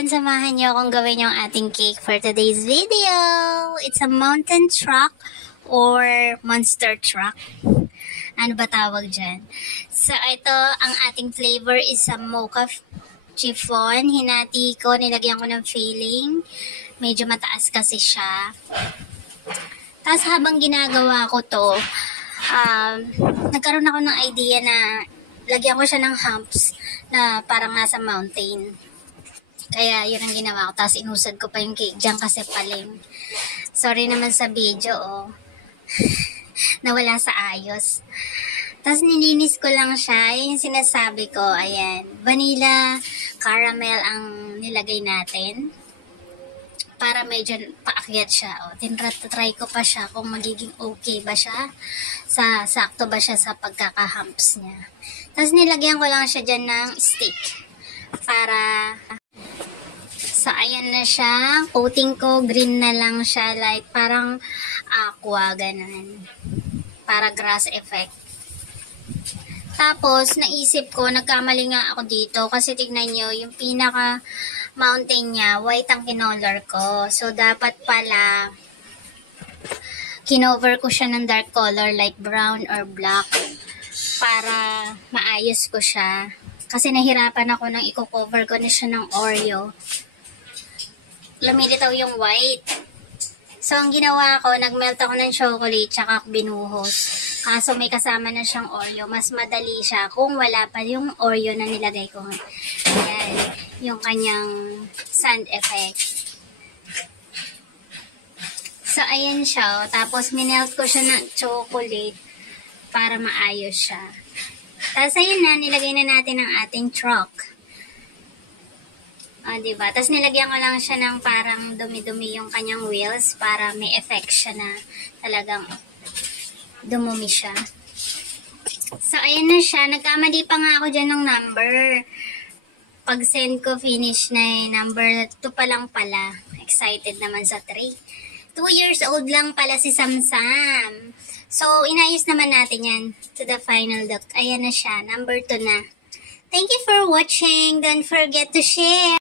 dyan, samahan niyo akong gawin yung ating cake for today's video. It's a mountain truck or monster truck. Ano ba tawag dyan? So, ito, ang ating flavor is a mocha chiffon. Hinati ko, nilagyan ko ng filling. Medyo mataas kasi siya. Tapos habang ginagawa ko to, nagkaroon ako ng idea na lagyan ko siya ng humps na parang nasa mountain. Kaya yun ang ginawa ko. Tapos inusad ko pa yung cake dyan kasi paling. Sorry naman sa video, nawala sa ayos. Tapos nilinis ko lang siya. Yung sinasabi ko, ayan. Vanilla, caramel ang nilagay natin. Para medyo paakyat siya. Try ko pa siya kung magiging okay ba siya. Sakto ba siya sa pagkaka-humps niya. Tapos nilagyan ko lang siya dyan ng stick. Para... So, ayan na siya. Coating ko, green na lang siya. Like, parang aqua, ganun. Para grass effect. Tapos, naisip ko, nagkamali nga ako dito. Kasi tignan nyo, yung pinaka mountain niya, white ang kinolor ko. So, dapat pala, kinover ko siya ng dark color, like brown or black. Para maayos ko siya. Kasi nahirapan ako nang i-cover ko na siya ng Oreo. Lumilitaw yung white. So, ang ginawa ko, nagmelt ako ng chocolate tsaka binuhos. Kaso may kasama na siyang Oreo. Mas madali siya kung wala pa yung Oreo na nilagay ko. Ayan, yung kanyang sand effect. So, ayan siya. Tapos, minelt ko siya ng chocolate para maayos siya. Tapos, ayun na, nilagay na natin ang ating truck. Diba? Tapos, nilagyan ko lang siya ng parang dumi-dumi yung kanyang wheels para may effect siya na talagang dumumi siya. So, ayan na siya. Nagkamali pa nga ako dyan ng number. Pag send ko, finish na number 2 pa lang pala. Excited naman sa 3. 2 years old lang pala si Samsam. So, inayos naman natin yan to the final look. Ayan na siya. Number 2 na. Thank you for watching. Don't forget to share.